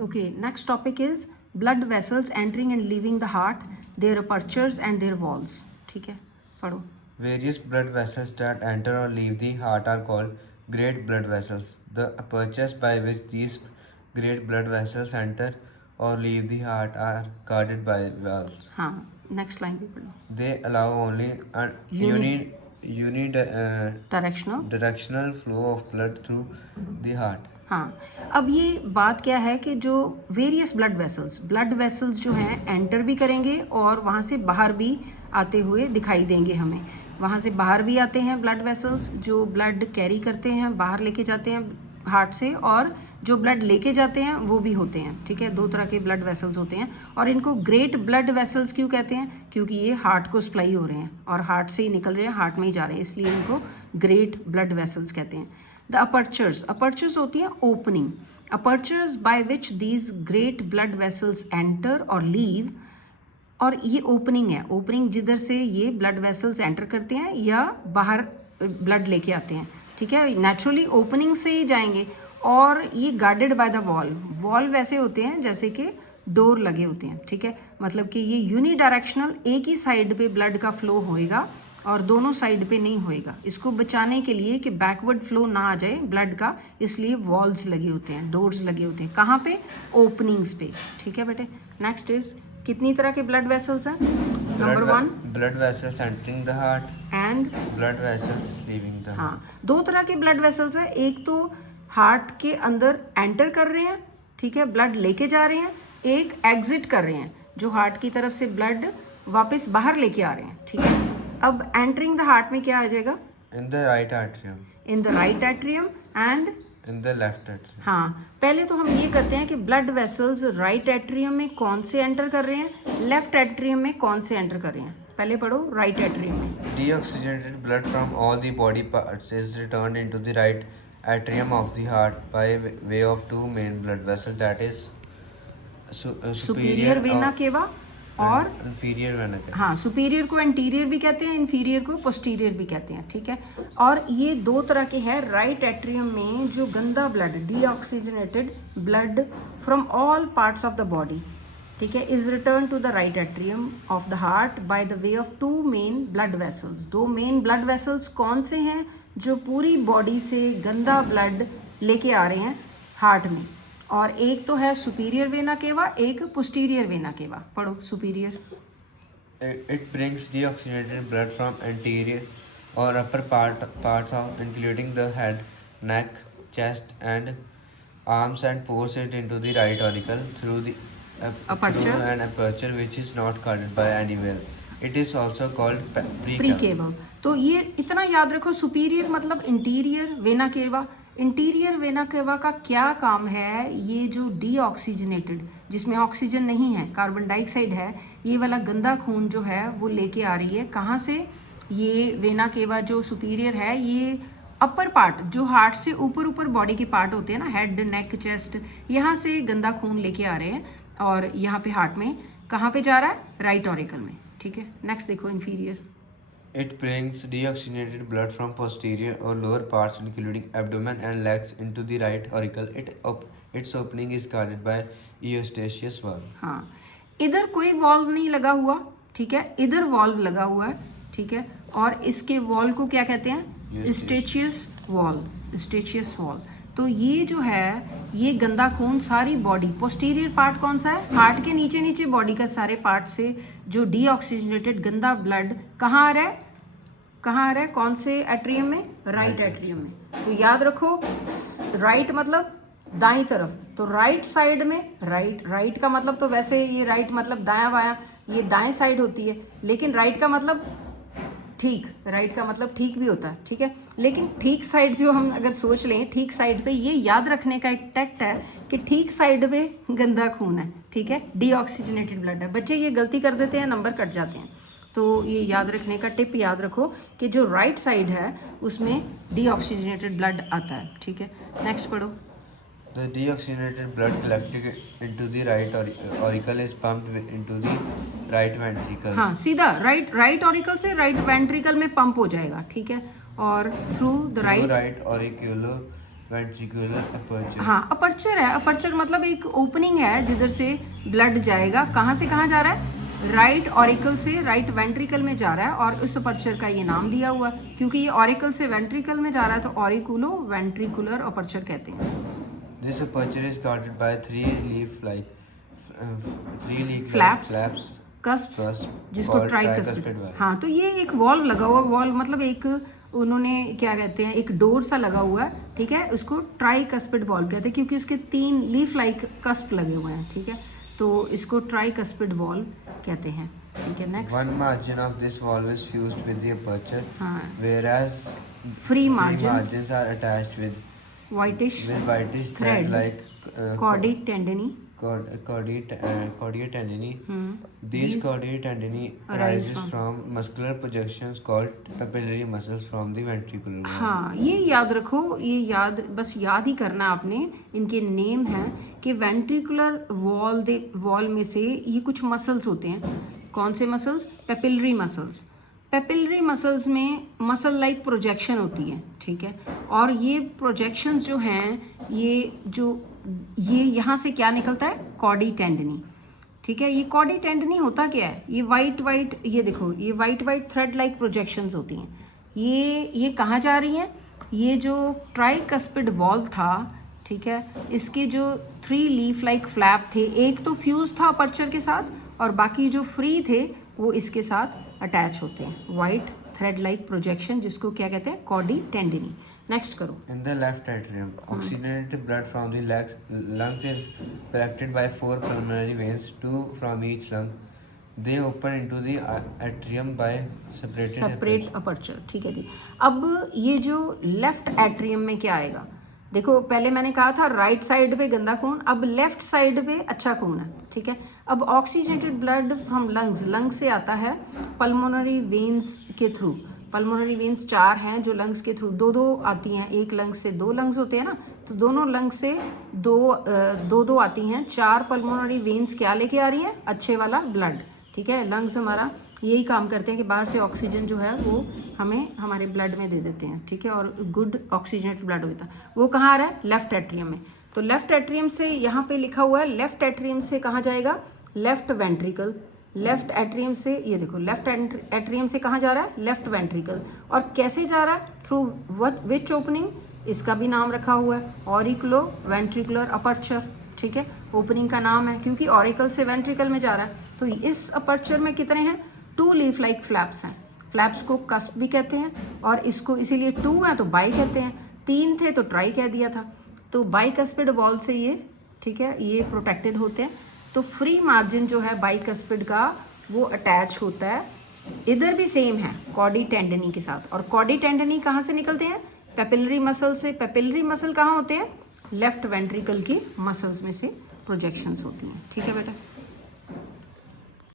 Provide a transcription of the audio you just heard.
Okay, next topic is blood vessels entering and leaving the heart, their apertures and their walls. ठीक है, पढ़ो. Various blood vessels that enter or leave the heart are called great blood vessels. The apertures by which these great blood vessels enter or leave the heart are guarded by valves. हाँ, next line भी पढ़ो. They allow only a unidirectional flow of blood through the heart. हाँ, अब ये बात क्या है कि जो वेरियस ब्लड वेसल्स जो हैं एंटर भी करेंगे और वहाँ से बाहर भी आते हुए दिखाई देंगे हमें. वहाँ से बाहर भी आते हैं ब्लड वेसल्स जो ब्लड कैरी करते हैं, बाहर लेके जाते हैं हार्ट से, और जो ब्लड लेके जाते हैं वो भी होते हैं. ठीक है, 2 तरह के ब्लड वेसल्स होते हैं. और इनको ग्रेट ब्लड वेसल्स क्यों कहते हैं? क्योंकि ये हार्ट को सप्लाई हो रहे हैं और हार्ट से ही निकल रहे हैं, हार्ट में ही जा रहे हैं, इसलिए इनको ग्रेट ब्लड वेसल्स कहते हैं. द अपर्चर्स होती हैं opening. Apertures by which these great blood vessels enter और लीव, और ये ओपनिंग है. ओपनिंग जिधर से ये ब्लड वेसल्स एंटर करते हैं या बाहर ब्लड लेके आते हैं. ठीक है, नेचुरली ओपनिंग से ही जाएंगे. और ये गार्डेड बाय द वॉल्व वैसे होते हैं जैसे कि डोर लगे होते हैं. ठीक है, मतलब कि ये यूनिडायरेक्शनल, एक ही साइड पे ब्लड का फ्लो होएगा और दोनों साइड पे नहीं होएगा. इसको बचाने के लिए कि बैकवर्ड फ्लो ना आ जाए ब्लड का, इसलिए वॉल्व्स लगे होते हैं, डोर्स लगे होते हैं. कहाँ पे? ओपनिंग्स पे. ठीक है बेटे, नेक्स्ट इज कितनी तरह के ब्लड वेसल्स हैं? Number 1 blood vessels entering the heart and blood vessels leaving the. हाँ, 2 तरह के ब्लड वेसल्स हैं. एक तो हार्ट के अंदर एंटर कर रहे हैं, ठीक है, ब्लड लेके जा रहे हैं. एक एग्जिट कर रहे हैं, जो हार्ट की तरफ से ब्लड वापस बाहर लेके आ रहे हैं. ठीक है, अब एंटरिंग द हार्ट में क्या आ जाएगा? In the right atrium. In the right atrium and in the left atrium. हाँ, पहले तो हम ये करते हैं कि ब्लड वेसल्स राइट एट्रियम में कौन से एंटर कर रहे हैं, लेफ्ट एट्रियम में कौन से एंटर कर रहे हैं. पहले पढ़ो राइट एट्रियम में. Deoxygenated blood from all the body parts is returned into the right atrium of the heart by way of 2 main blood vessels, that is superior vena cava और inferior vena cava. हाँ, superior को anterior भी कहते हैं, inferior को posterior भी कहते हैं. ठीक है, और ये 2 तरह के हैं. राइट एट्रियम में जो गंदा blood, deoxygenated blood from all parts of the body, ठीक है, is return to the right atrium of the heart by the way of 2 main blood vessels. 2 main blood vessels कौन से हैं? जो पूरी बॉडी से गंदा ब्लड लेके आ रहे हैं हार्ट में. और एक तो है सुपीरियर वेना केवा, एक पोस्टीरियर वेना केवा. पढ़ो superior. It brings deoxygenated blood from anterior or upper parts of including the head, neck, chest, and arms and pours it into the right auricle through the Aperture. through an aperture which is not guarded by any valve. It is also called pre precava. केवल. तो ये इतना याद रखो, superior मतलब interior vena cava. Interior vena cava का क्या काम है? ये जो डीऑक्सीजनेटेड, जिसमें ऑक्सीजन नहीं है, कार्बन डाइऑक्साइड है, ये वाला गंदा खून जो है वो लेके आ रही है. कहाँ से? ये वेना केवा जो सुपीरियर है, ये अपर पार्ट जो हार्ट से ऊपर बॉडी के पार्ट होते हैं ना, हेड, नेक, चेस्ट, यहाँ से गंदा खून लेके आ रहे हैं और यहाँ पे हार्ट में कहाँ पे जा रहा है? राइट ऑरिकल में. ठीक है, नेक्स्ट देखो inferior. It brings deoxygenated blood from posterior or lower parts including abdomen and legs into the right auricle. Its opening is guarded by eustachius valve. हाँ, इधर कोई वॉल्व नहीं लगा हुआ. ठीक है, इधर वॉल्व लगा हुआ है. ठीक है, और इसके वॉल को क्या कहते हैं? Eustachius valve. तो ये जो है, ये गंदा खून सारी बॉडी, पोस्टीरियर पार्ट कौन सा है? हार्ट के नीचे बॉडी का सारे पार्ट से जो डीऑक्सीजनेटेड गंदा ब्लड कहाँ आ रहा है? कौन से एट्रियम में? राइट एट्रियम में. तो याद रखो, राइट मतलब दाईं तरफ. तो राइट साइड में, राइट का मतलब तो वैसे ये राइट मतलब दायां बायां, ये दाएं साइड होती है. लेकिन राइट का मतलब ठीक भी होता है. ठीक है, लेकिन ठीक साइड जो हम अगर सोच लें, ठीक साइड पे ये याद रखने का एक टैक्ट है कि ठीक साइड पे गंदा खून है. ठीक है, डीऑक्सीजनेटेड ब्लड है. बच्चे ये गलती कर देते हैं, नंबर कट जाते हैं. तो ये याद रखने का टिप याद रखो कि जो राइट साइड है उसमें डीऑक्सीजनेटेड ब्लड आता है. ठीक है, नेक्स्ट पढ़ो. The deoxygenated blood collected into the right auricle is pumped into the right ventricle. हाँ, सीधा राइट ऑरिकल से राइट वेंट्रिकल में पंप हो जाएगा. ठीक है, और through the Through right auricular ventricular aperture. हाँ, अपर्चर है। अपर्चर मतलब एक ओपनिंग है जिधर से ब्लड जाएगा। कहाँ से कहाँ जा रहा है? राइट ऑरिकल से राइट वेंट्रिकल में जा रहा है, और उस अपर्चर का ये नाम दिया हुआ है क्योंकि ये ऑरिकल से वेंट्रिकल में जा रहा है, तो ऑरिकुलो वेंट्रिकुलर अपर्चर कहते हैं। This aperture is guarded by three leaf-like flaps, flaps कस्प्स, cusp जिसको called ट्राइकस्पिड। tricuspid valve. हाँ, तो ये एक वॉल्व लगा हुआ, वॉल्व मतलब एक उन्होंने क्या कहते हैं, एक डोर सा लगा हुआ है, ठीक है, उसको ट्राइकस्पिड वॉल्व कहते हैं क्योंकि उसके 3 लीफ लाइक कस्प लगे हुए हैं, ठीक है, तो इसको ट्राइकस्पिड वॉल्व कहते हैं, ठीक है। Next, One margin of this valve is fused with the aperture, हाँ, whereas free margins margins are attached with whitish whitish thread, thread-like chordae tendineae, chordae tendini. These These chordae tendini arise arises from muscular projections called papillary muscles from the ventricular wall. हाँ, ये याद रखो, ये बस याद ही करना आपने, इनके नेम हैं कि वेंट्रिकुलर वॉल में से ये कुछ मसल्स होते हैं। कौन से muscles? Papillary muscles. Papillary muscles में मसल लाइक प्रोजेक्शन होती है, ठीक है, और ये प्रोजेक्शंस जो हैं, ये यहाँ से क्या निकलता है? कॉर्डी टेंडनी, ठीक है। ये कॉर्डी टेंडनी होता क्या है? ये वाइट, ये देखो, ये वाइट थ्रेड लाइक प्रोजेक्शंस होती हैं। ये कहाँ जा रही हैं? ये जो ट्राइकस्पिड वॉल्व था, ठीक है, इसके जो 3 लीफ लाइक फ्लैप थे, एक तो फ्यूज था अपर्चर के साथ और बाकी जो फ्री थे वो इसके साथ अटैच होते हैं। वाइट थ्रेड लाइक प्रोजेक्शन, जिसको क्या कहते हैं? कॉर्डी टेंडनी। नेक्स्ट करो। In the left atrium, oxygenated blood from the lungs is collected by 4 pulmonary veins, 2 from each lung. They open into the atrium by separate aperture, ठीक है जी। अब ये जो लेफ्ट एट्रियम में क्या आएगा? देखो, पहले मैंने कहा था राइट साइड पे गंदा खून, अब लेफ्ट साइड पे अच्छा खून है, ठीक है। अब ऑक्सीजनेटेड ब्लड फ्रॉम लंग्स से आता है पल्मोनरी वेन्स के थ्रू। पल्मोनरी वेन्स 4 हैं जो लंग्स के थ्रू 2 आती हैं। एक लंग्स से 2 लंग्स होते हैं ना, तो दोनों लंग्स से दो आती हैं। 4 पल्मोनरी वेन्स क्या लेके आ रही हैं? अच्छे वाला ब्लड, ठीक है। लंग्स हमारा यही काम करते हैं कि बाहर से ऑक्सीजन जो है वो हमें हमारे ब्लड में दे देते हैं, ठीक है, और गुड ऑक्सीजनेटेड ब्लड होता है। वो कहाँ आ रहा है? लेफ्ट एट्रियम में। तो लेफ्ट एट्रियम से यहाँ पे लिखा हुआ है, लेफ्ट एट्रियम से कहाँ जाएगा? Left ventricle. लेफ्ट एट्रियम से, ये देखो, लेफ्ट एट्रियम से कहाँ जा रहा है? Left ventricle. और कैसे जा रहा है? Through which opening? इसका भी नाम रखा हुआ है, ऑरिकुलो वेंट्रिकुलर अपर्चर, ठीक है, ओपनिंग का नाम है क्योंकि ऑरिकल से वेंट्रिकल में जा रहा है। तो इस अपर्चर में कितने हैं? 2 लीफ लाइक फ्लैप्स हैं। फ्लैप्स को कस्प भी कहते हैं, और इसको इसीलिए 2 हैं तो बाई कहते हैं, 3 थे तो ट्राई कह दिया था। तो बाइकस्पिड वॉल से ये, ठीक है, ये प्रोटेक्टेड होते हैं। तो फ्री मार्जिन जो है बाइकस्पिड का वो अटैच होता है, इधर भी सेम है कॉर्डी टेंडनी के साथ। और कॉर्डी टेंडनी कहाँ से निकलते हैं? पेपिलरी मसल से। पेपिलरी मसल कहाँ होते हैं? लेफ्ट वेंट्रिकल की मसल्स में से प्रोजेक्शंस होती हैं, ठीक है बेटा।